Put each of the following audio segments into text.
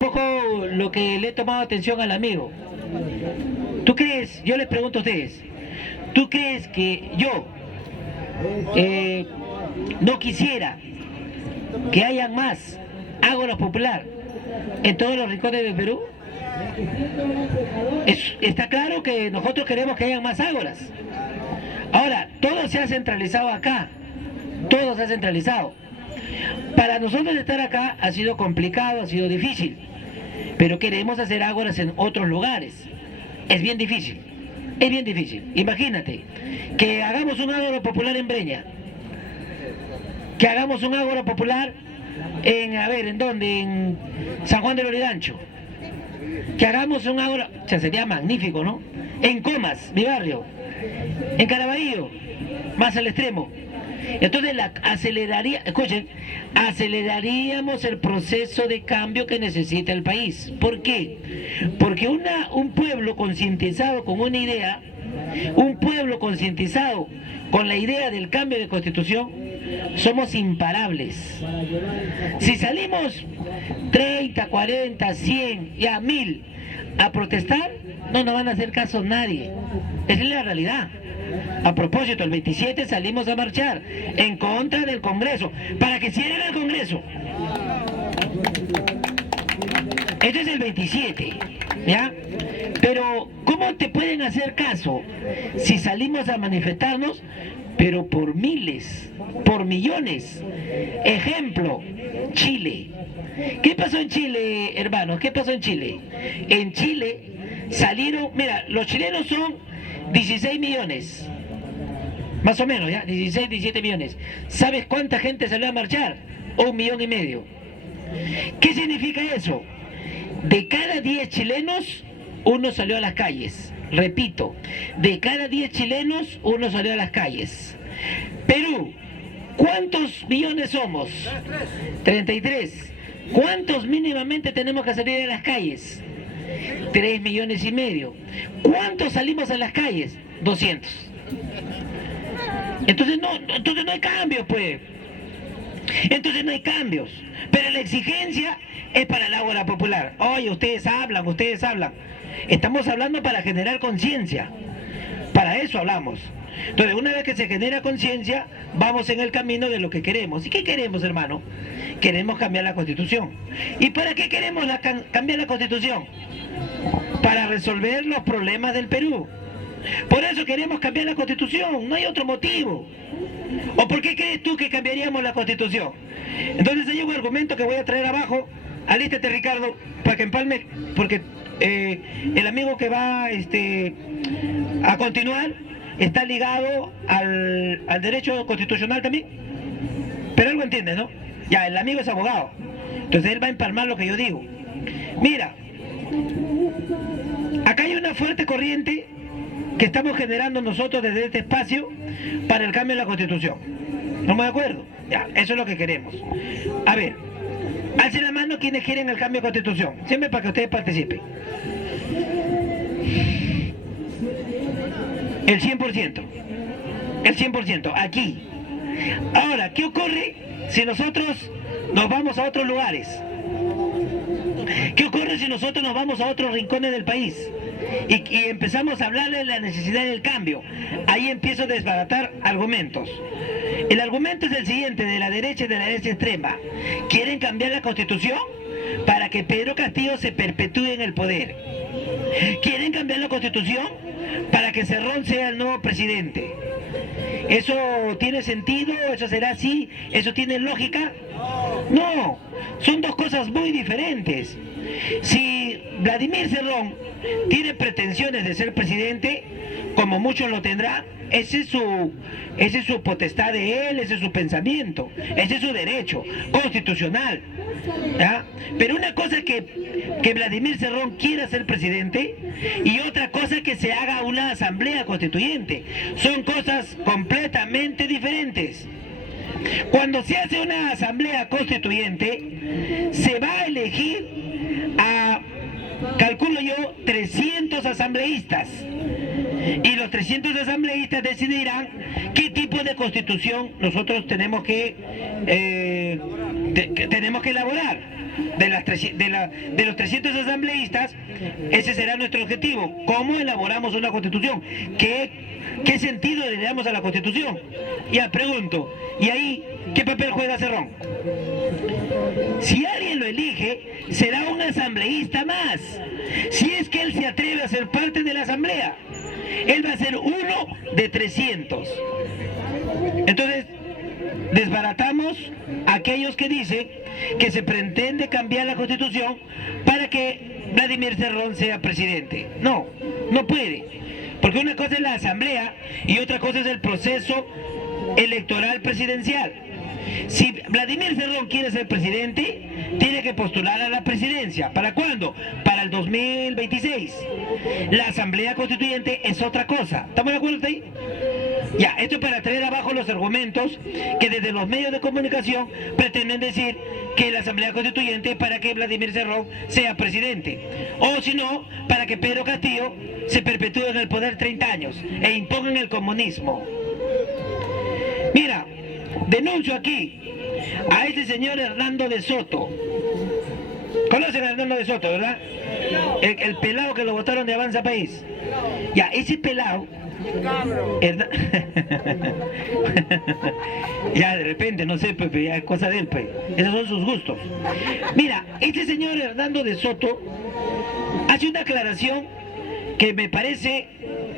poco lo que le he tomado atención al amigo. ¿Tú crees, yo les pregunto a ustedes, ¿tú crees que yo no quisiera que haya más Ágora Popular en todos los rincones del Perú? Está claro que nosotros queremos que haya más ágoras. Ahora, todo se ha centralizado acá, todo se ha centralizado. Para nosotros estar acá ha sido complicado, ha sido difícil, pero queremos hacer ágoras en otros lugares. Es bien difícil, es bien difícil. Imagínate que hagamos un ágora popular en Breña, que hagamos un ágora popular en, a ver, ¿en dónde? En San Juan del Lurigancho. Que hagamos un ágora, o sea, sería magnífico, ¿no? En Comas, mi barrio, en Caraballo, más al extremo. Entonces escuchen, aceleraríamos el proceso de cambio que necesita el país. ¿Por qué? Porque un pueblo concientizado con una idea, un pueblo concientizado con la idea del cambio de constitución, somos imparables. Si salimos 30, 40, 100, ya 1000 a protestar, no nos van a hacer caso nadie. Esa es la realidad. A propósito, el 27 salimos a marchar en contra del Congreso, para que cierren el Congreso. Este es el 27, ¿ya? Pero, ¿cómo te pueden hacer caso si salimos a manifestarnos, pero por miles, por millones? Ejemplo, Chile. ¿Qué pasó en Chile, hermanos? ¿Qué pasó en Chile? En Chile salieron, mira, los chilenos son 16 millones, más o menos, ¿ya? 16, 17 millones. ¿Sabes cuánta gente salió a marchar? 1,5 millones. ¿Qué significa eso? De cada 10 chilenos, uno salió a las calles. Repito, de cada 10 chilenos, uno salió a las calles. Perú, ¿cuántos millones somos? 33. ¿Cuántos mínimamente tenemos que salir a las calles? 3,5 millones. ¿Cuántos salimos a las calles? 200. Entonces no hay cambios, pues. Entonces no hay cambios. Pero la exigencia es para el ágora popular. Oye, ustedes hablan. Estamos hablando para generar conciencia. Para eso hablamos. Entonces, una vez que se genera conciencia, vamos en el camino de lo que queremos. ¿Y qué queremos, hermano? Queremos cambiar la Constitución. ¿Y para qué queremos cambiar la Constitución? Para resolver los problemas del Perú. Por eso queremos cambiar la Constitución, no hay otro motivo. ¿O por qué crees tú que cambiaríamos la Constitución? Entonces hay un argumento que voy a traer abajo. Alístate, Ricardo, para que empalme, porque el amigo que va a continuar está ligado al derecho constitucional también. Pero algo entiendes, ¿no? Ya, el amigo es abogado, entonces él va a empalmar lo que yo digo. Mira, acá hay una fuerte corriente que estamos generando nosotros desde este espacio para el cambio en la Constitución. ¿Estamos de acuerdo? Ya, eso es lo que queremos. A ver, alcen la mano quienes quieren el cambio de Constitución, siempre para que ustedes participen. El 100%. El 100%, aquí. Ahora, ¿qué ocurre si nosotros nos vamos a otros lugares? ¿Qué ocurre si nosotros nos vamos a otros rincones del país y empezamos a hablar de la necesidad del cambio? Ahí empiezo a desbaratar argumentos. El argumento es el siguiente, de la derecha y de la derecha extrema. ¿Quieren cambiar la Constitución para que Pedro Castillo se perpetúe en el poder? ¿Quieren cambiar la Constitución para que Cerrón sea el nuevo presidente? ¿Eso tiene sentido? ¿Eso será así? ¿Eso tiene lógica? No, son dos cosas muy diferentes. Si Vladimir Cerrón tiene pretensiones de ser presidente, como muchos lo tendrán, ese es su potestad de él, ese es su pensamiento, ese es su derecho constitucional, ¿ya? Pero una cosa es que Vladimir Cerrón quiera ser presidente y otra cosa es que se haga una asamblea constituyente. Son cosas completamente diferentes. Cuando se hace una asamblea constituyente, se va a elegir calculo yo, 300 asambleístas. Y los 300 asambleístas decidirán qué tipo de constitución nosotros tenemos que elaborar. de los 300 asambleístas, ese será nuestro objetivo. ¿Cómo elaboramos una constitución? ¿Qué sentido le damos a la constitución? Ya pregunto, ¿y ahí qué papel juega Cerrón? Si alguien lo elige, será un asambleísta más. Si es que él se atreve a ser parte de la asamblea, él va a ser uno de 300. Entonces, desbaratamos a aquellos que dicen que se pretende cambiar la constitución para que Vladimir Cerrón sea presidente. No, no puede. Porque una cosa es la asamblea y otra cosa es el proceso electoral presidencial. Si Vladimir Cerrón quiere ser presidente, tiene que postular a la presidencia. ¿Para cuándo? Para el 2026. La asamblea constituyente es otra cosa. ¿Estamos de acuerdo ahí? Ya, esto es para traer abajo los argumentos que desde los medios de comunicación pretenden decir que la asamblea constituyente es para que Vladimir Cerrón sea presidente. O si no, para que Pedro Castillo se perpetúe en el poder 30 años e impongan el comunismo. Mira, denuncio aquí a este señor Hernando de Soto. ¿Conocen a Hernando de Soto, verdad? El pelado que lo votaron de Avanza País. Ya, ese pelado... Ya de repente, no sé, Pepe, ya es cosa de él, pues. Esos son sus gustos. Mira, este señor Hernando de Soto hace una aclaración que me parece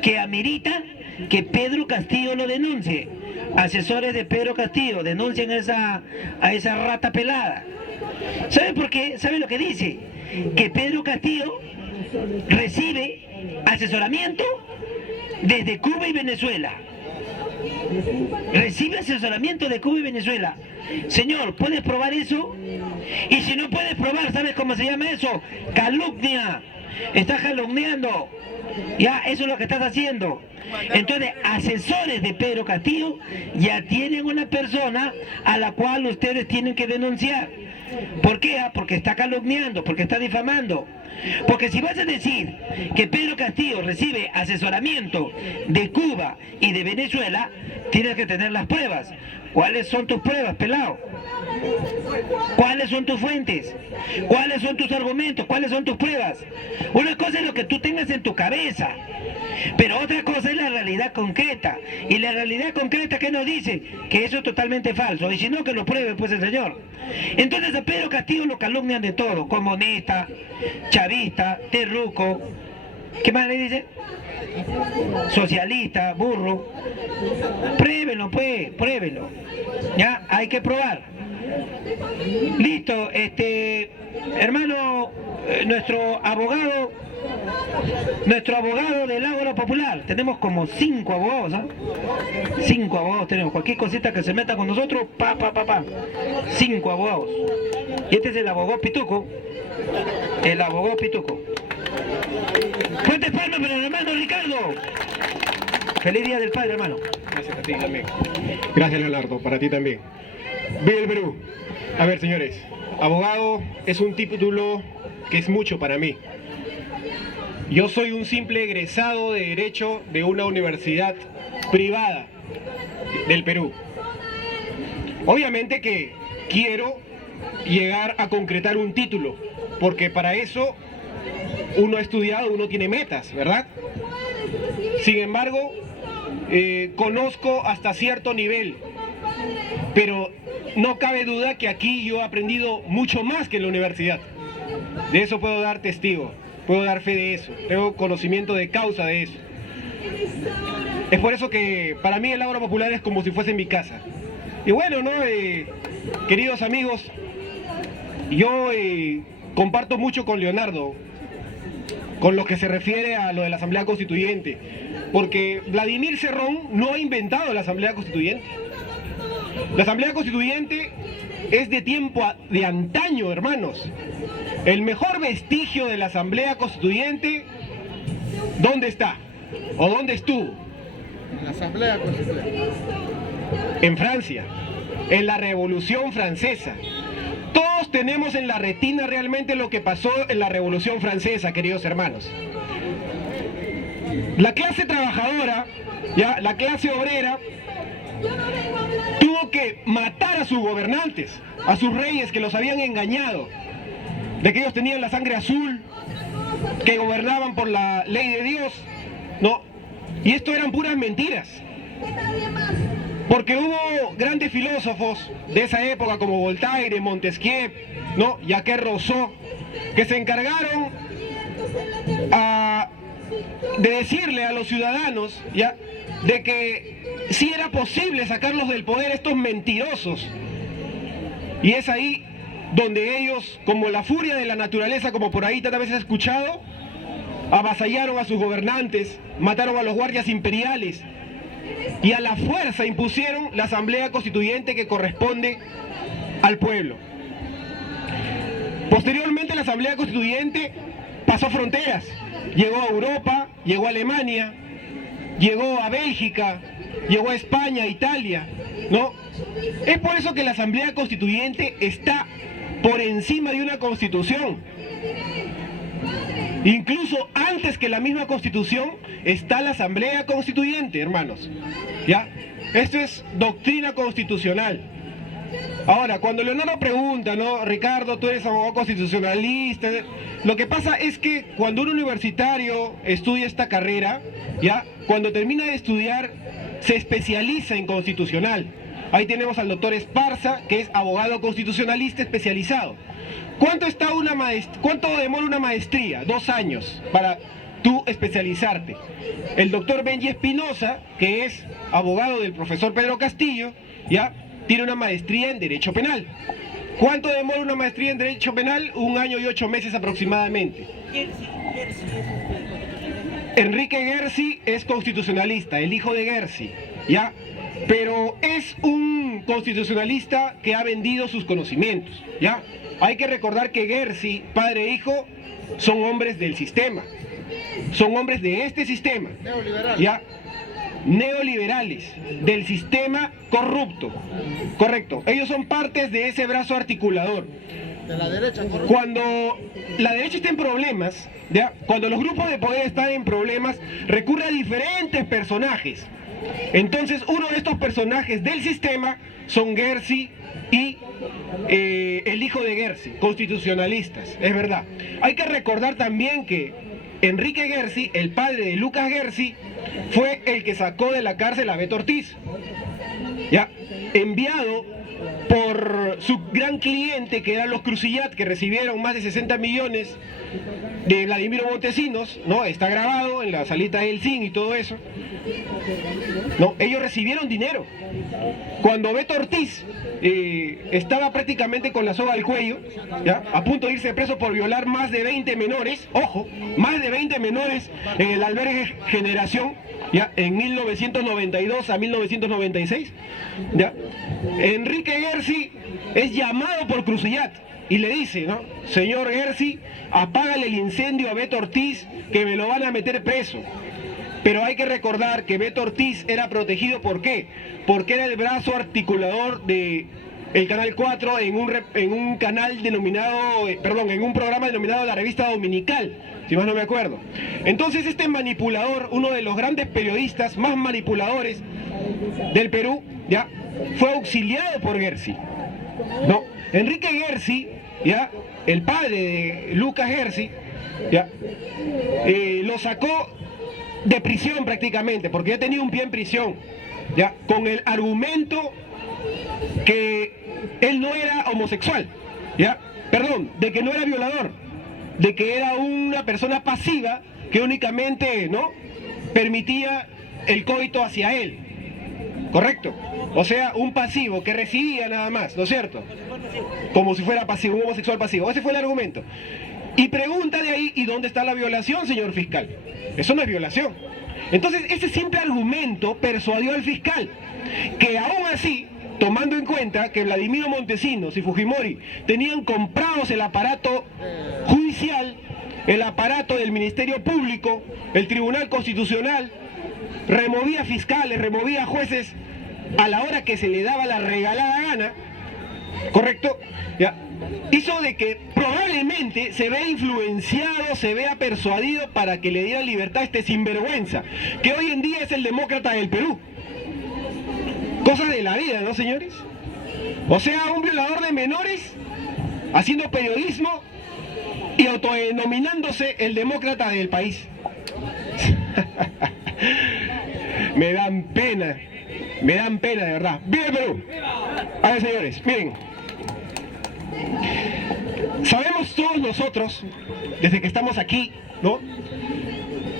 que amerita que Pedro Castillo lo denuncie. Asesores de Pedro Castillo denuncien a esa rata pelada. ¿Sabe por qué? ¿Sabe lo que dice? Que Pedro Castillo recibe asesoramiento desde Cuba y Venezuela. Recibe asesoramiento de Cuba y Venezuela. Señor, ¿puedes probar eso? Y si no puedes probar, ¿sabes cómo se llama eso? Calumnia. Estás calumniando. Ya, eso es lo que estás haciendo. Entonces, asesores de Pedro Castillo ya tienen una persona a la cual ustedes tienen que denunciar. ¿Por qué? Porque está calumniando, porque está difamando. Porque si vas a decir que Pedro Castillo recibe asesoramiento de Cuba y de Venezuela, tienes que tener las pruebas. ¿Cuáles son tus pruebas, pelado? ¿Cuáles son tus fuentes? ¿Cuáles son tus argumentos? ¿Cuáles son tus pruebas? Una cosa es lo que tú tengas en tu cabeza, pero otra cosa es la realidad concreta. Y la realidad concreta, ¿qué nos dice? Que eso es totalmente falso. Y si no, que lo pruebe pues el señor. Entonces a Pedro Castillo lo calumnian de todo. Comunista, chavista, terruco. ¿Qué más le dice? Socialista, burro. Pruébenlo pues, pruébenlo. Ya, hay que probar. Listo, hermano, nuestro abogado del Ágora Popular, tenemos como 5 abogados, ¿ah? 5 abogados tenemos, cualquier cosita que se meta con nosotros, 5 abogados. Y este es el abogado Pituco, Fuertes palmas para el hermano Ricardo. Feliz Día del Padre, hermano. Gracias a ti también. Gracias, Leonardo, para ti también. Viva el Perú. A ver, señores, abogado es un título que es mucho para mí. Yo soy un simple egresado de Derecho de una universidad privada del Perú. Obviamente que quiero llegar a concretar un título, porque para eso uno ha estudiado, uno tiene metas, ¿verdad? Sin embargo, conozco hasta cierto nivel, pero no cabe duda que aquí yo he aprendido mucho más que en la universidad. De eso puedo dar testigo, puedo dar fe de eso, tengo conocimiento de causa de eso. Es por eso que para mí el Ágora Popular es como si fuese mi casa. Y bueno, ¿no? Queridos amigos, yo comparto mucho con Leonardo con lo que se refiere a lo de la Asamblea Constituyente, porque Vladimir Cerrón no ha inventado la Asamblea Constituyente. La Asamblea Constituyente es de tiempo de antaño, hermanos. El mejor vestigio de la Asamblea Constituyente, ¿dónde está? ¿O dónde estuvo? La Asamblea Constituyente. En Francia, en la Revolución Francesa. Todos tenemos en la retina realmente lo que pasó en la Revolución Francesa, queridos hermanos. La clase trabajadora, ya, la clase obrera, tuvo que matar a sus gobernantes, a sus reyes que los habían engañado. de que ellos tenían la sangre azul, que gobernaban por la ley de Dios, ¿no? Y esto eran puras mentiras. Porque hubo grandes filósofos de esa época como Voltaire, Montesquieu, ¿no? Jacques Rousseau, que se encargaron de decirle a los ciudadanos, ¿ya?, de que sí era posible sacarlos del poder estos mentirosos. Y es ahí donde ellos, como la furia de la naturaleza, como por ahí tantas veces he escuchado, avasallaron a sus gobernantes, mataron a los guardias imperiales y a la fuerza impusieron la asamblea constituyente que corresponde al pueblo. Posteriormente la asamblea constituyente pasó fronteras, llegó a Europa, llegó a Alemania, llegó a Bélgica, llegó a España, Italia, ¿no? Es por eso que la asamblea constituyente está por encima de una constitución. Incluso antes que la misma constitución está la asamblea constituyente, hermanos, ¿ya? Esto es doctrina constitucional. Ahora, cuando Leonardo pregunta, ¿no? Ricardo, tú eres abogado constitucionalista. Lo que pasa es que cuando un universitario estudia esta carrera, ¿ya?, cuando termina de estudiar, se especializa en constitucional. Ahí tenemos al doctor Esparza, que es abogado constitucionalista especializado. ¿Cuánto demora una maestría? 2 años para tú especializarte. El doctor Benji Espinosa, que es abogado del profesor Pedro Castillo, ¿ya?, tiene una maestría en Derecho Penal. ¿Cuánto demora una maestría en Derecho Penal? 1 año y 8 meses aproximadamente. Enrique Gersi es constitucionalista, el hijo de Gersi, ¿ya? Pero es un constitucionalista que ha vendido sus conocimientos, ¿ya? Hay que recordar que Gersi, padre e hijo, son hombres del sistema. Son hombres de este sistema, ¿ya? Neoliberales, del sistema corrupto. Correcto. Ellos son partes de ese brazo articulador. De la derecha, correcto. Cuando la derecha está en problemas, ¿ya?, cuando los grupos de poder están en problemas, recurre a diferentes personajes. Entonces, uno de estos personajes del sistema son Gersi y el hijo de Gersi, constitucionalistas, es verdad. Hay que recordar también que Enrique Gersi, el padre de Lucas Gersi, fue el que sacó de la cárcel a Beto Ortiz, ¿ya?, enviado por su gran cliente, que eran los Crucillat, que recibieron más de 60 millones de Vladimiro Montesinos, ¿no? Está grabado en la salita del CIN y todo eso, ¿no? Ellos recibieron dinero. Cuando Beto Ortiz estaba prácticamente con la soga al cuello, ¿ya?, a punto de irse preso por violar más de 20 menores, ojo, más de 20 menores en el albergue Generación, ¿ya?, en 1992 a 1996, ¿ya?, Enrique Gersi es llamado por Crucillat y le dice, ¿no?, señor Gersi, apágale el incendio a Beto Ortiz, que me lo van a meter preso. Pero hay que recordar que Beto Ortiz era protegido, ¿por qué? Porque era el brazo articulador de el Canal 4 en un canal denominado, en un programa denominado La Revista Dominical, si más no me acuerdo. Entonces este manipulador, uno de los grandes periodistas más manipuladores del Perú, ¿ya?, fue auxiliado por Gersi, ¿no? Enrique Gersi, ¿ya?, el padre de Lucas Gersi, ¿ya?, lo sacó de prisión prácticamente, porque ya tenía un pie en prisión, ¿ya?, con el argumento que él no era homosexual, ¿ya?, perdón, de que no era violador, de que era una persona pasiva que únicamente, ¿no?, permitía el coito hacia él, ¿correcto? O sea, un pasivo que recibía nada más, ¿no es cierto? Como si fuera pasivo, un homosexual pasivo. Ese fue el argumento. Y pregunta de ahí, ¿y dónde está la violación, señor fiscal? Eso no es violación. Entonces, ese simple argumento persuadió al fiscal, que aún así, tomando en cuenta que Vladimiro Montesinos y Fujimori tenían comprados el aparato judicial, el aparato del Ministerio Público, el Tribunal Constitucional, removía fiscales, removía jueces a la hora que se le daba la regalada gana, ¿correcto? ¿Ya? Hizo de que probablemente se vea influenciado, se vea persuadido para que le diera libertad a este sinvergüenza, que hoy en día es el demócrata del Perú. Cosas de la vida, ¿no, señores? O sea, un violador de menores haciendo periodismo y autodenominándose el demócrata del país. Me dan pena de verdad. ¡Viva el Perú! A ver, señores, miren. Sabemos todos nosotros, desde que estamos aquí, ¿no?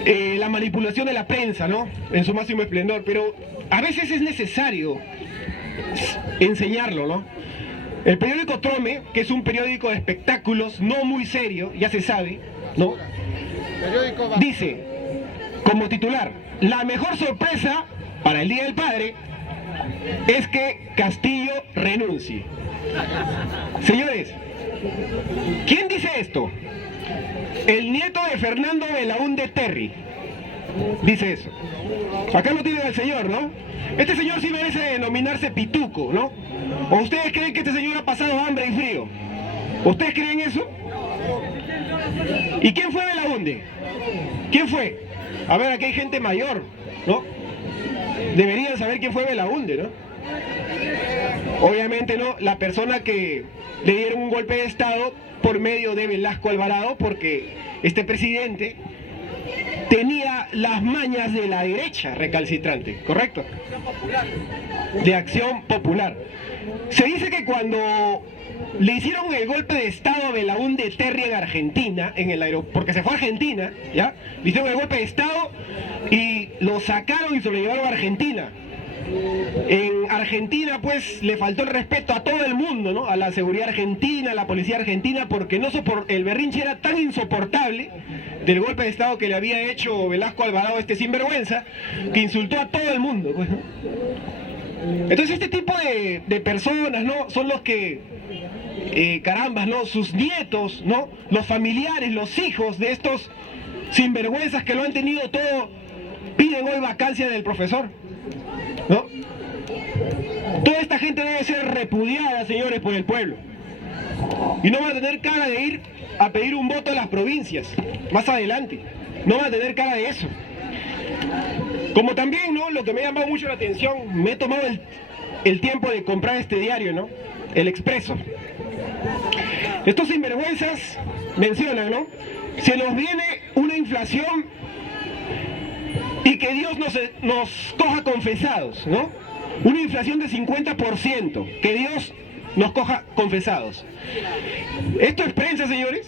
La manipulación de la prensa, ¿no? En su máximo esplendor, pero a veces es necesario enseñarlo, ¿no? El periódico Trome, que es un periódico de espectáculos no muy serio, ya se sabe, ¿no? Dice, como titular, la mejor sorpresa para el Día del Padre es que Castillo renuncie. Señores, ¿quién dice esto? El nieto de Fernando Belaúnde Terry dice eso. Acá lo tienen al señor, ¿no? Este señor sí merece denominarse pituco, ¿no? ¿O ustedes creen que este señor ha pasado hambre y frío? ¿Ustedes creen eso? ¿Y quién fue Belaúnde? ¿Quién fue? A ver, aquí hay gente mayor, ¿no? Deberían saber quién fue Belaúnde, ¿no? Obviamente, ¿no? La persona que le dieron un golpe de estado por medio de Velasco Alvarado, porque este presidente tenía las mañas de la derecha recalcitrante, ¿correcto? De Acción Popular. Se dice que cuando le hicieron el golpe de estado a Belaúnde Terry en Argentina, en el aeropuerto, porque se fue a Argentina, ¿ya? Le hicieron el golpe de estado y lo sacaron y se lo llevaron a Argentina. En Argentina pues le faltó el respeto a todo el mundo, ¿no? A la seguridad argentina, a la policía argentina, porque el berrinche era tan insoportable del golpe de estado que le había hecho Velasco Alvarado, este sinvergüenza, que insultó a todo el mundo, pues, ¿no? Entonces este tipo de personas, ¿no? Son los que, carambas, ¿no? Sus nietos, ¿no? Los familiares, los hijos de estos sinvergüenzas que lo han tenido todo, piden hoy vacancia del profesor, ¿no? Toda esta gente debe ser repudiada, señores, por el pueblo. Y no va a tener cara de ir a pedir un voto a las provincias más adelante. No va a tener cara de eso. Como también, ¿no? Lo que me ha llamado mucho la atención, me he tomado el tiempo de comprar este diario, ¿no? El Expreso. Estos sinvergüenzas mencionan, ¿no? Se nos viene una inflación y que Dios nos coja confesados, ¿no? Una inflación de 50%, que Dios nos coja confesados. ¿Esto es prensa, señores?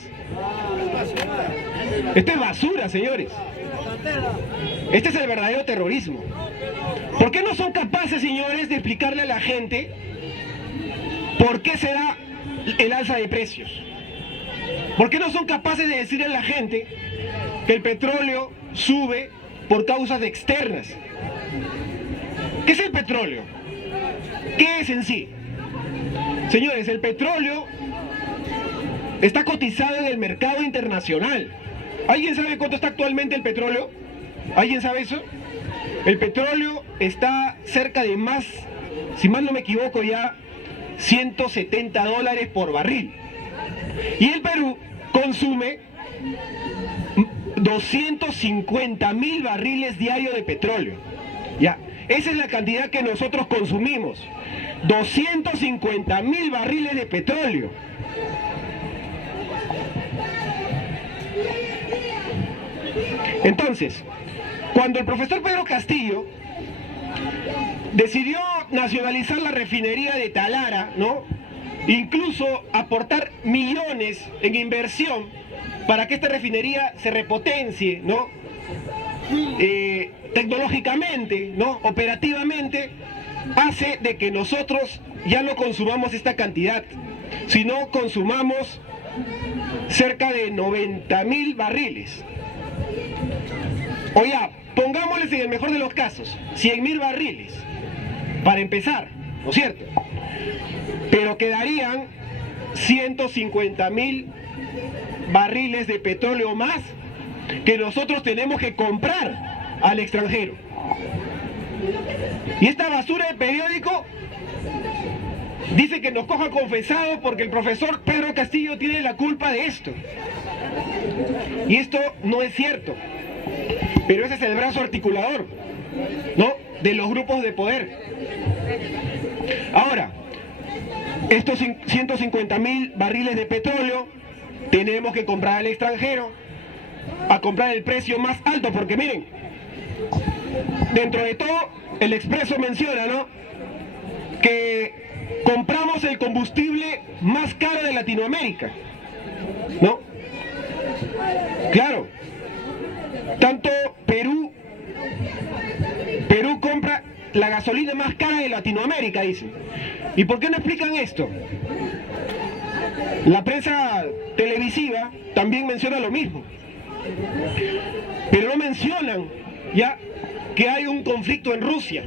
Esto es basura, señores. Este es el verdadero terrorismo. ¿Por qué no son capaces, señores, de explicarle a la gente por qué se da el alza de precios? ¿Por qué no son capaces de decirle a la gente que el petróleo sube por causas externas? ¿Qué es el petróleo? ¿Qué es en sí? Señores, el petróleo está cotizado en el mercado internacional. ¿Alguien sabe cuánto está actualmente el petróleo? ¿Alguien sabe eso? El petróleo está cerca de más, si mal no me equivoco ya, $170 por barril. Y el Perú consume 250.000 barriles diarios de petróleo. Ya, esa es la cantidad que nosotros consumimos. 250.000 barriles de petróleo. Entonces, cuando el profesor Pedro Castillo decidió nacionalizar la refinería de Talara, ¿no? Incluso aportar millones en inversión para que esta refinería se repotencie, ¿no? Tecnológicamente, ¿no? Operativamente, hace de que nosotros ya no consumamos esta cantidad, sino consumamos cerca de 90.000 barriles. O ya, pongámosles en el mejor de los casos, 100.000 barriles, para empezar, ¿no es cierto? Pero quedarían 150.000 barriles de petróleo más que nosotros tenemos que comprar al extranjero. Y esta basura de periódico dice que nos coja confesados porque el profesor Pedro Castillo tiene la culpa de esto. Y esto no es cierto. Pero ese es el brazo articulador, ¿no? De los grupos de poder. Ahora, estos 150.000 barriles de petróleo tenemos que comprar al extranjero, a comprar el precio más alto, porque miren, dentro de todo, el Expreso menciona, ¿no?, que compramos el combustible más caro de Latinoamérica, ¿no? Claro, tanto Perú compra la gasolina más cara de Latinoamérica, dice. ¿Y por qué no explican esto? La prensa televisiva también menciona lo mismo, pero no mencionan ya que hay un conflicto en Rusia,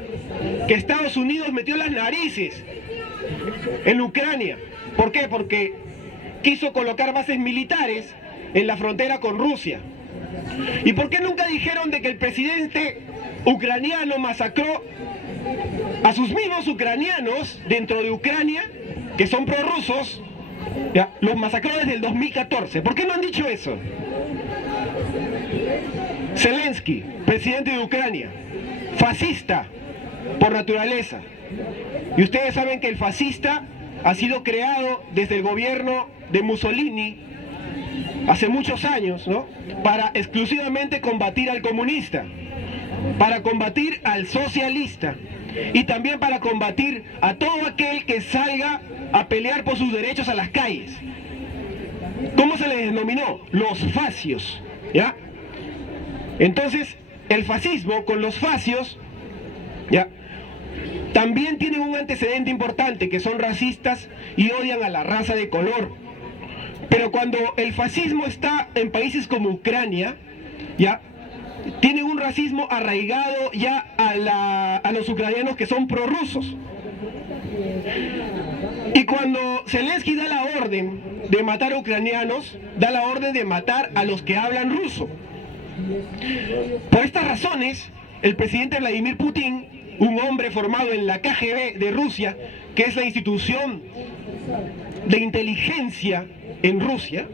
que Estados Unidos metió las narices en Ucrania. ¿Por qué? Porque quiso colocar bases militares en la frontera con Rusia. ¿Y por qué nunca dijeron de que el presidente ucraniano masacró a sus mismos ucranianos dentro de Ucrania, que son prorrusos? Ya, los masacró desde el 2014. ¿Por qué no han dicho eso? Zelensky, presidente de Ucrania, fascista por naturaleza. Y ustedes saben que el fascista ha sido creado desde el gobierno de Mussolini hace muchos años, ¿no?, para exclusivamente combatir al comunista, para combatir al socialista y también para combatir a todo aquel que salga a pelear por sus derechos a las calles. ¿Cómo se les denominó? Los fascios, ¿ya? Entonces, el fascismo con los fascios, ¿ya?, también tienen un antecedente importante, que son racistas y odian a la raza de color. Pero cuando el fascismo está en países como Ucrania, ya tienen un racismo arraigado ya a los ucranianos que son prorrusos. Y cuando Zelensky da la orden de matar a ucranianos, da la orden de matar a los que hablan ruso. Por estas razones, el presidente Vladimir Putin, un hombre formado en la KGB de Rusia, que es la institución de inteligencia en Rusia,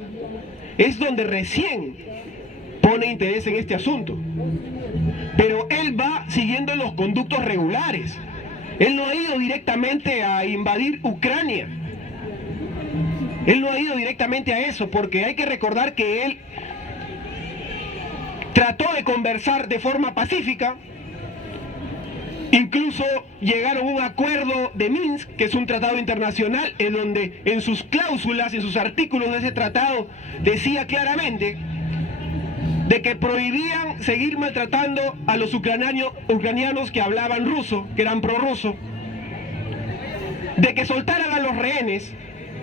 es donde recién pone interés en este asunto. Pero él va siguiendo los conductos regulares. Él no ha ido directamente a invadir Ucrania. Él no ha ido directamente a eso, porque hay que recordar que él trató de conversar de forma pacífica. Incluso llegaron a un acuerdo de Minsk, que es un tratado internacional, en donde en sus cláusulas, en sus artículos de ese tratado, decía claramente de que prohibían seguir maltratando a los ucranianos que hablaban ruso, que eran prorruso, de que soltaran a los rehenes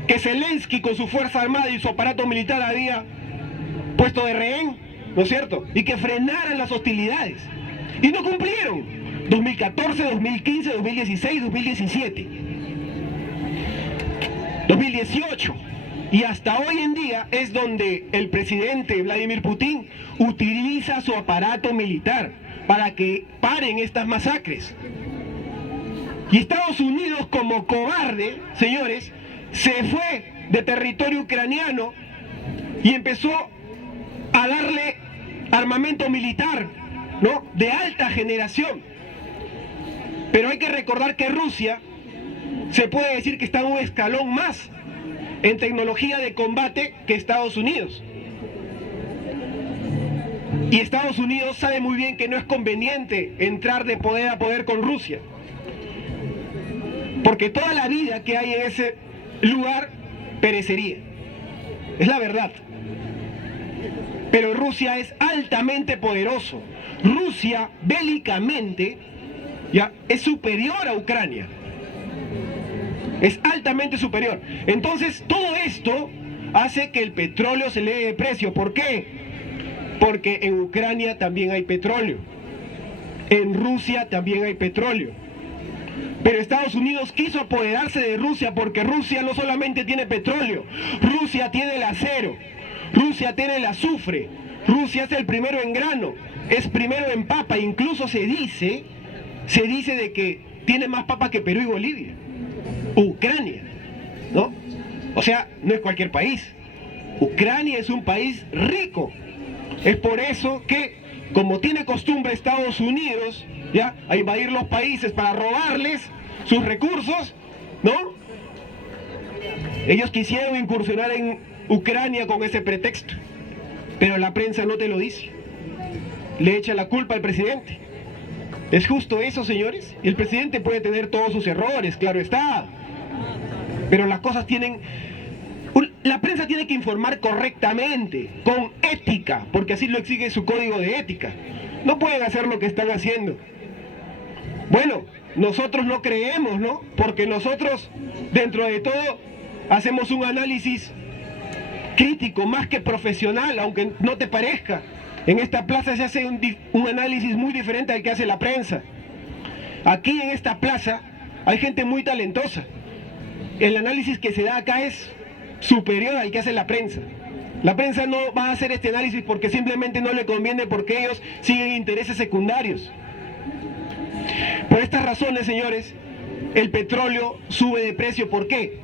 que Zelensky con su fuerza armada y su aparato militar había puesto de rehén, ¿no es cierto? Y que frenaran las hostilidades. Y no cumplieron. 2014, 2015, 2016, 2017, 2018. Y hasta hoy en día es donde el presidente Vladimir Putin utiliza su aparato militar para que paren estas masacres. Y Estados Unidos, como cobarde, señores, se fue de territorio ucraniano y empezó a darle armamento militar, ¿no?, de alta generación. Pero hay que recordar que Rusia se puede decir que está en un escalón más en tecnología de combate que Estados Unidos. Y Estados Unidos sabe muy bien que no es conveniente entrar de poder a poder con Rusia, porque toda la vida que hay en ese lugar perecería. Es la verdad. Pero Rusia es altamente poderoso. Rusia bélicamente ya es superior a Ucrania. Es altamente superior. Entonces todo esto hace que el petróleo se eleve de precio. ¿Por qué? Porque en Ucrania también hay petróleo. En Rusia también hay petróleo. Pero Estados Unidos quiso apoderarse de Rusia porque Rusia no solamente tiene petróleo, Rusia tiene el acero, Rusia tiene el azufre, Rusia es el primero en grano, es primero en papa. Incluso se dice de que tiene más papa que Perú y Bolivia. Ucrania, ¿no? O sea, no es cualquier país. Ucrania es un país rico. Es por eso que, como tiene costumbre Estados Unidos, ya, a invadir los países para robarles sus recursos, ¿no? Ellos quisieron incursionar en Ucrania con ese pretexto, pero la prensa no te lo dice. Le echa la culpa al presidente. ¿Es justo eso, señores? El presidente puede tener todos sus errores, claro está, pero las cosas tienen... La prensa tiene que informar correctamente, con ética, porque así lo exige su código de ética. No pueden hacer lo que están haciendo. Bueno, nosotros no creemos, ¿no? Porque nosotros, dentro de todo, hacemos un análisis crítico, más que profesional, aunque no te parezca. En esta plaza se hace un análisis muy diferente al que hace la prensa. Aquí en esta plaza hay gente muy talentosa. El análisis que se da acá es superior al que hace la prensa. La prensa no va a hacer este análisis porque simplemente no le conviene, porque ellos siguen intereses secundarios. Por estas razones, señores, el petróleo sube de precio. ¿Por qué?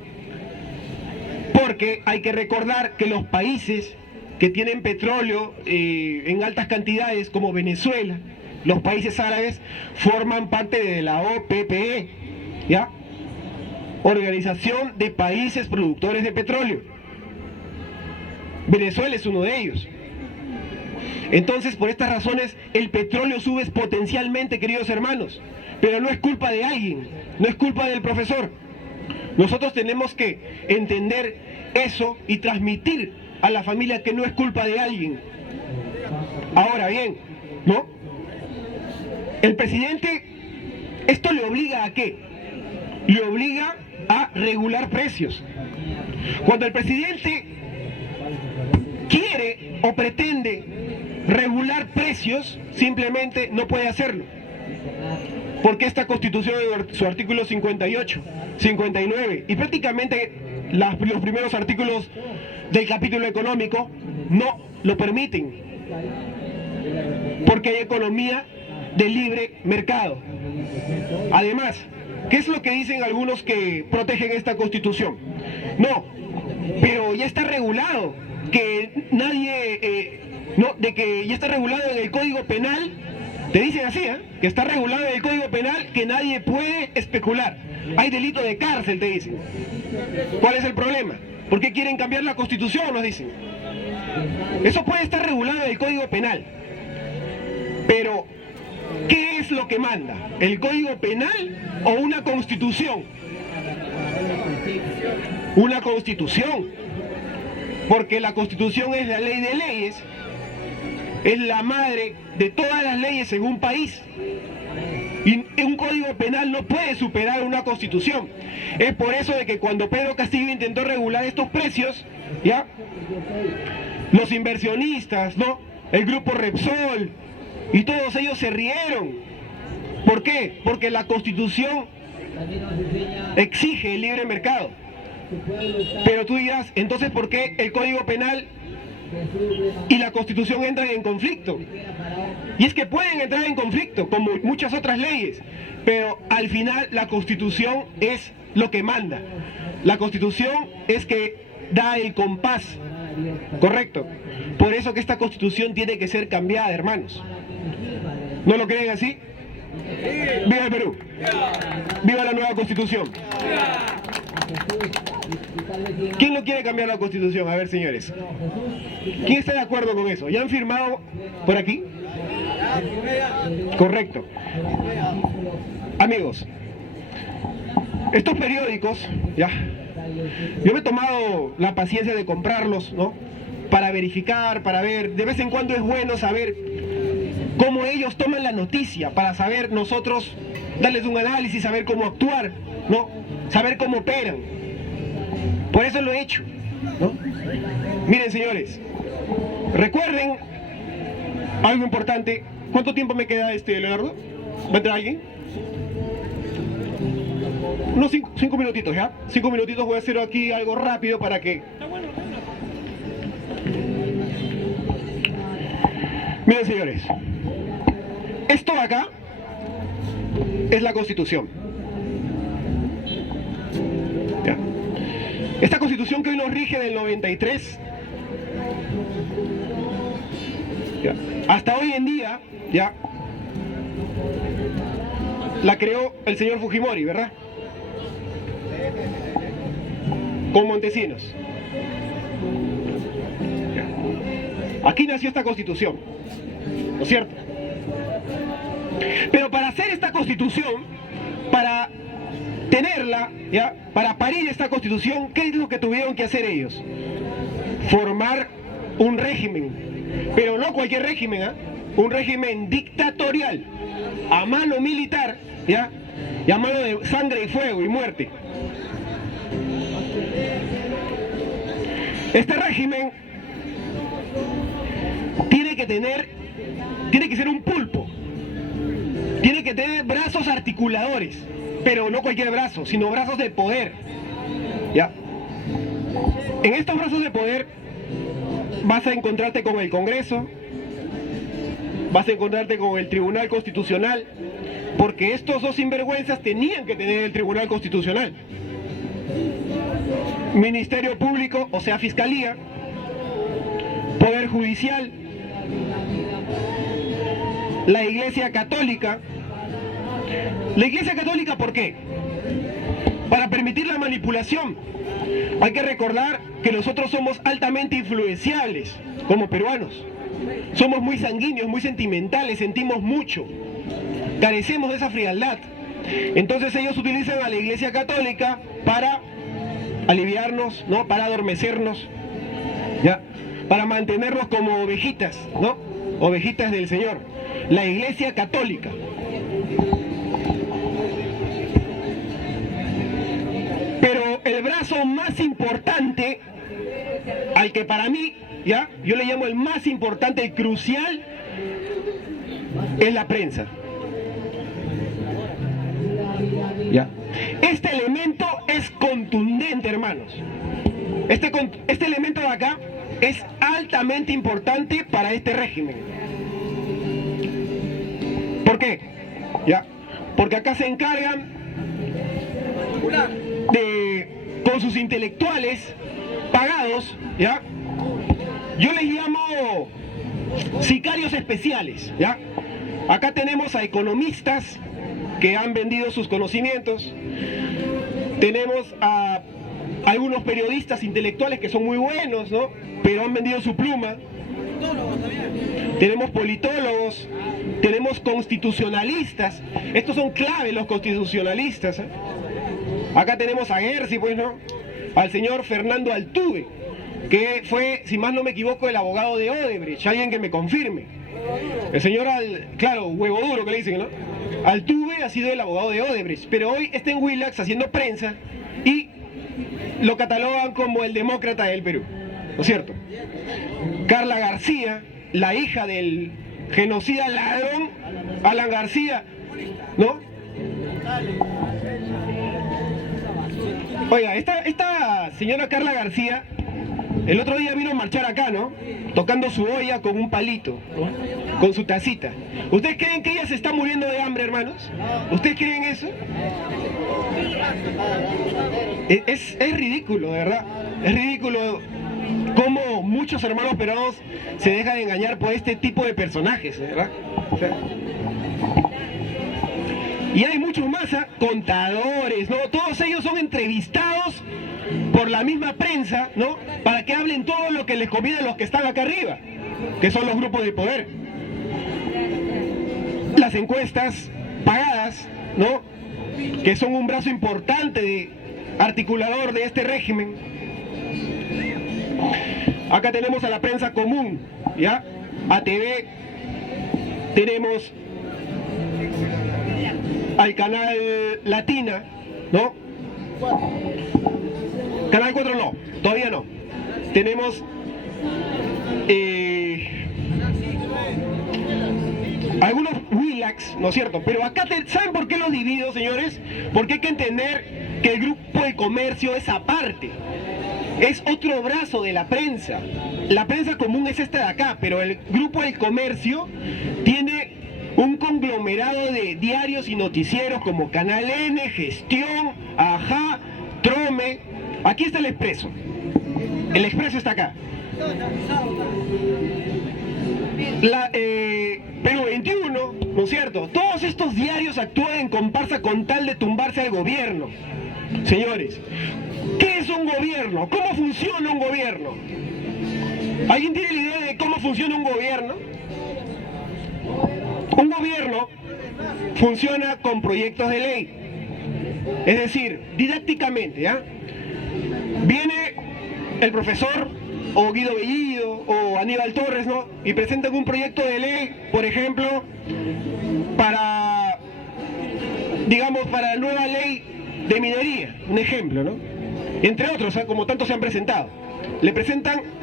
Porque hay que recordar que los países que tienen petróleo en altas cantidades, como Venezuela, los países árabes, forman parte de la OPPE, ¿ya? Organización de Países Productores de Petróleo. Venezuela es uno de ellos. Entonces, por estas razones, el petróleo sube exponencialmente, queridos hermanos. Pero no es culpa de alguien, no es culpa del profesor. Nosotros tenemos que entender eso y transmitir a la familia que no es culpa de alguien. Ahora bien, ¿no? El presidente, ¿esto le obliga a qué? Le obliga a regular precios. Cuando el presidente quiere o pretende regular precios, simplemente no puede hacerlo. Porque esta Constitución, en su artículo 58, 59 y prácticamente los primeros artículos del capítulo económico no lo permiten. Porque hay economía de libre mercado. Además, ¿qué es lo que dicen algunos que protegen esta Constitución? No, pero ya está regulado que nadie, de que ya está regulado en el Código Penal. Te dicen así, que está regulado en el Código Penal que nadie puede especular. Hay delito de cárcel, te dicen. ¿Cuál es el problema? ¿Por qué quieren cambiar la Constitución? Nos dicen. Eso puede estar regulado en el Código Penal. Pero, ¿qué es lo que manda? ¿El Código Penal o una Constitución? Una Constitución. Porque la Constitución es la ley de leyes, es la madre de todas las leyes en un país. Y un código penal no puede superar una Constitución. Es por eso de que cuando Pedro Castillo intentó regular estos precios, ¿ya? Los inversionistas, ¿no? El grupo Repsol y todos ellos se rieron. ¿Por qué? Porque la Constitución exige el libre mercado. Pero tú dirás, entonces ¿por qué el Código Penal y la Constitución entran en conflicto? Y es que pueden entrar en conflicto, como muchas otras leyes, pero al final la Constitución es lo que manda. La Constitución es que da el compás, ¿correcto? Por eso que esta Constitución tiene que ser cambiada, hermanos. ¿No lo creen así? ¡Viva el Perú! ¡Viva la nueva Constitución! ¿Quién no quiere cambiar la Constitución? A ver, señores. ¿Quién está de acuerdo con eso? ¿Ya han firmado por aquí? Correcto. Amigos, estos periódicos, ya, yo me he tomado la paciencia de comprarlos, ¿no? Para verificar, para ver, de vez en cuando es bueno saber cómo ellos toman la noticia, para saber nosotros, darles un análisis, saber cómo actuar, ¿no? Saber cómo operan. Por eso lo he hecho, ¿no? Miren, señores, recuerden algo importante. ¿Cuánto tiempo me queda, Leonardo? ¿Va a entrar alguien? Unos 5 minutitos, ¿ya? 5 minutitos, voy a hacer aquí algo rápido para que... Miren, señores, esto de acá es la Constitución. ¿Ya? Esta Constitución que hoy nos rige del 93, ¿ya? Hasta hoy en día, ya, la creó el señor Fujimori, ¿verdad? Con Montesinos. Aquí nació esta constitución, ¿no es cierto? Pero para hacer esta constitución, para tenerla, ¿ya? Para parir esta constitución, ¿qué es lo que tuvieron que hacer ellos? Formar un régimen, pero no cualquier régimen, ¿eh? Un régimen dictatorial, a mano militar, ¿ya? Y a mano de sangre y fuego y muerte. Este régimen tiene que ser un pulpo, tiene que tener brazos articuladores, pero no cualquier brazo, sino brazos de poder, ¿ya? En estos brazos de poder vas a encontrarte con el Congreso, vas a encontrarte con el Tribunal Constitucional, porque estos dos sinvergüenzas tenían que tener el Tribunal Constitucional. Ministerio Público, o sea, Fiscalía, Poder Judicial, la Iglesia Católica. La Iglesia Católica, ¿por qué? Para permitir la manipulación. Hay que recordar que nosotros somos altamente influenciables como peruanos. Somos muy sanguíneos, muy sentimentales, sentimos mucho. Carecemos de esa frialdad. Entonces ellos utilizan a la Iglesia Católica para aliviarnos, ¿no? Para adormecernos, ¿ya? Para mantenernos como ovejitas, ¿no? Ovejitas del Señor. La Iglesia Católica. Pero el brazo más importante, al que para mí, ¿ya? Yo le llamo el más importante, el crucial, es la prensa. ¿Ya? Este elemento es contundente, hermanos. Este elemento de acá es altamente importante para este régimen. ¿Por qué? ¿Ya? Porque acá se encargan con sus intelectuales pagados, ¿ya? Yo les llamo sicarios especiales, ¿ya? Acá tenemos a economistas que han vendido sus conocimientos, tenemos a algunos periodistas intelectuales que son muy buenos, ¿no? Pero han vendido su pluma, tenemos politólogos, tenemos constitucionalistas. Estos son clave, los constitucionalistas, ¿eh? Acá tenemos a Gersi, pues, ¿no? Al señor Fernando Altuve, que fue, si más no me equivoco, el abogado de Odebrecht, alguien que me confirme. El señor, claro, huevo duro que le dicen, ¿no? Altuve ha sido el abogado de Odebrecht, pero hoy está en Willax haciendo prensa y lo catalogan como el demócrata del Perú, ¿no es cierto? Carla García, la hija del genocida ladrón Alan García, ¿no? Oiga, esta señora Carla García el otro día vino a marchar acá, ¿no? Tocando su olla con un palito, ¿no? Con su tacita. ¿Ustedes creen que ella se está muriendo de hambre, hermanos? ¿Ustedes creen eso? Es ridículo, de verdad. Es ridículo cómo muchos hermanos peruanos se dejan engañar por este tipo de personajes, ¿verdad? O sea, y hay muchos más, ¿eh? Contadores, ¿no? Todos ellos son entrevistados por la misma prensa, ¿no? Para que hablen todo lo que les conviene a los que están acá arriba, que son los grupos de poder. Las encuestas pagadas, ¿no? Que son un brazo importante articulador de este régimen. Acá tenemos a la prensa común, ¿ya? ATV, tenemos al canal Latina, ¿no? Canal 4 no, todavía no. Tenemos algunos Willax, ¿no es cierto? Pero acá, ¿saben por qué los divido, señores? Porque hay que entender que el grupo de comercio es aparte. Es otro brazo de la prensa. La prensa común es esta de acá, pero el grupo del comercio tiene un conglomerado de diarios y noticieros como Canal N, Gestión, Ajá, Trome. Aquí está el Expreso. El Expreso está acá. Perú 21, ¿no es cierto? Todos estos diarios actúan en comparsa con tal de tumbarse al gobierno. Señores, ¿qué es un gobierno? ¿Cómo funciona un gobierno? ¿Alguien tiene la idea de cómo ¿Cómo funciona un gobierno? Un gobierno funciona con proyectos de ley. Es decir, didácticamente, ¿ya? Viene el profesor o Guido Bellido o Aníbal Torres, ¿no? Y presentan un proyecto de ley, por ejemplo, para, digamos, para la nueva ley de minería, un ejemplo, ¿no? Entre otros, ¿eh? Como tantos se han presentado. Le presentan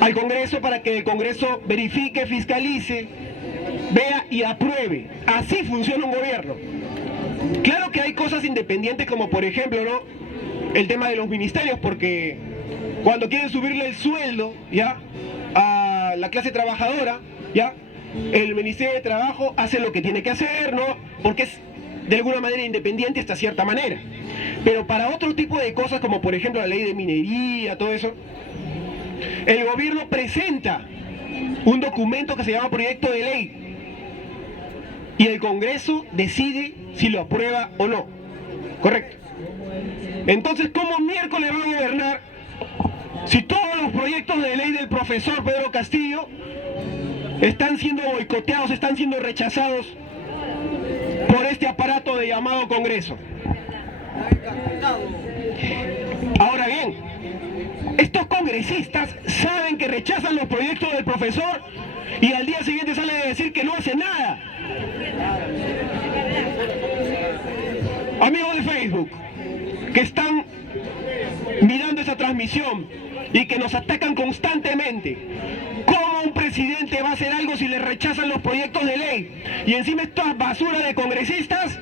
al Congreso para que el Congreso verifique, fiscalice, vea y apruebe. Así funciona un gobierno. Claro que hay cosas independientes como por ejemplo, ¿no? El tema de los ministerios, porque cuando quieren subirle el sueldo, ¿ya? A la clase trabajadora, ¿ya? El Ministerio de Trabajo hace lo que tiene que hacer, ¿no? Porque es de alguna manera independiente hasta cierta manera. Pero para otro tipo de cosas, como por ejemplo la ley de minería, todo eso, el gobierno presenta un documento que se llama proyecto de ley y el Congreso decide si lo aprueba o no. Correcto. Entonces, ¿cómo miércoles va a gobernar si todos los proyectos de ley del profesor Pedro Castillo están siendo boicoteados, están siendo rechazados por este aparato de llamado Congreso? Ahora bien, estos congresistas saben que rechazan los proyectos del profesor y al día siguiente salen a decir que no hace nada. Amigos de Facebook, que están mirando esa transmisión y que nos atacan constantemente, ¿cómo un presidente va a hacer algo si le rechazan los proyectos de ley? Y encima estas basuras de congresistas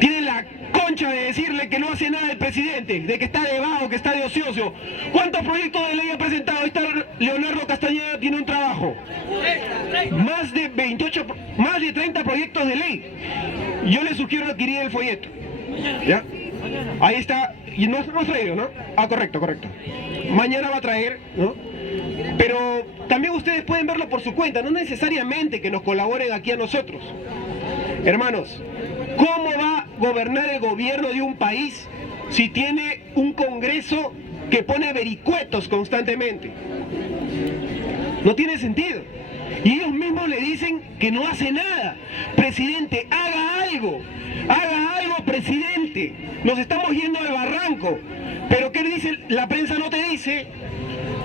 tienen la concha de decirle que no hace nada el presidente, de que está de vago, que está de ocioso. ¿Cuántos proyectos de ley ha presentado? Ahí está Leonardo Castañeda, tiene un trabajo. Más de 28, más de 30 proyectos de ley. Yo le sugiero adquirir el folleto. ¿Ya? Ahí está. Y no hemos traído, ¿no? Ah, correcto, correcto. Mañana va a traer, ¿no? Pero también ustedes pueden verlo por su cuenta, no necesariamente que nos colaboren aquí a nosotros. Hermanos, ¿cómo va a gobernar el gobierno de un país si tiene un Congreso que pone vericuetos constantemente? No tiene sentido. Y ellos mismos le dicen que no hace nada. Presidente, haga algo. Haga algo, presidente. Nos estamos yendo al barranco. Pero ¿qué dice? La prensa no te dice.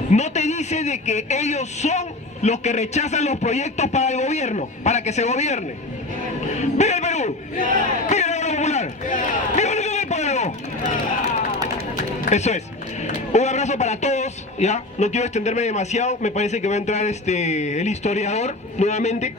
No te dice de que ellos son los que rechazan los proyectos para el gobierno, para que se gobierne. ¡Viva el Perú! ¡Viva la Unión Popular! ¡Viva la Unión del Pueblo! Eso es. Un abrazo para todos, ya, no quiero extenderme demasiado, me parece que va a entrar el historiador nuevamente.